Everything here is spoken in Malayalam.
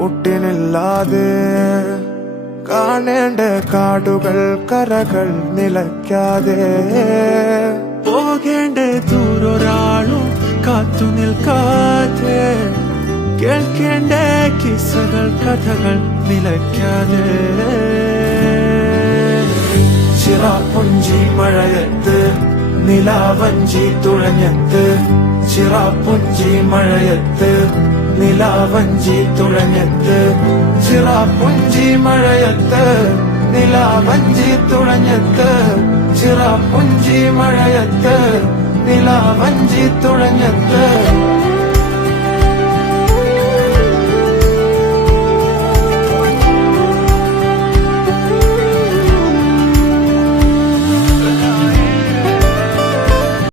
ഒട്ടിനില്ലാതെ കാണേണ്ട കാടുകൾ കരകൾ നിലയ്ക്കാതെ പോകേണ്ട ദൂരൊരാളും കാത്തു നിൽക്കാതെ കേൾക്കേണ്ട കിസ്സകൾ കഥകൾ നിലയ്ക്കാതെ ചിറാപ്പുഞ്ചി മഴയത്ത് നിലാവഞ്ചി തുഴഞ്ഞത്ത് ചിറാപ്പുഞ്ചി മഴയത്ത് നിലാവഞ്ചി തുഴഞ്ഞത്ത് ചിറാപ്പുഞ്ചി മഴയത്ത് നിലാവഞ്ചി തുഴഞ്ഞത്ത് ചിറാപ്പുഞ്ചി മഴയത്ത് നിലാവഞ്ചി തുഴഞ്ഞത്ത്